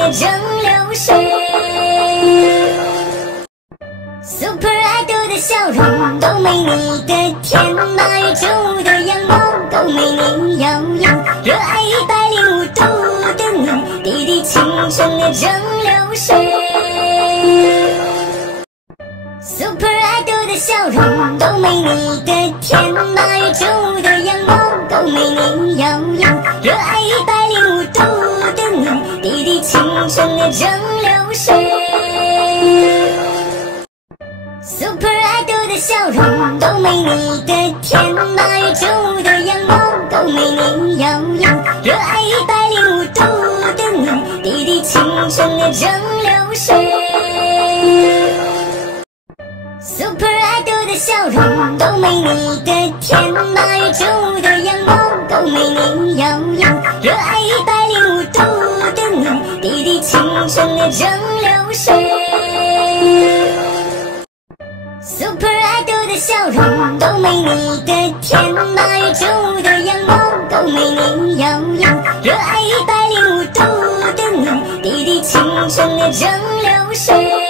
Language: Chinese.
的蒸馏水。Super idol 的笑容都没你的甜，那宇宙的阳光都没你耀眼，热爱105度的你，滴滴青春的蒸馏水。Super idol 的笑容都没你的甜，那宇宙的阳光都没你耀眼，热爱105度的你，滴滴青春的蒸馏水。Super idol 的笑容都没你的甜，那宇宙的阳光都没你耀眼，热爱105度的你，滴滴青春的蒸馏水。Super idol 的笑容都没你的甜，那宇宙的阳光都没你耀眼，热爱105度的你，滴滴青春的蒸馏水。Super idol 的笑容都没你的甜，那宇宙的阳光都没你耀眼，热爱105度的你，滴滴青春的蒸馏水。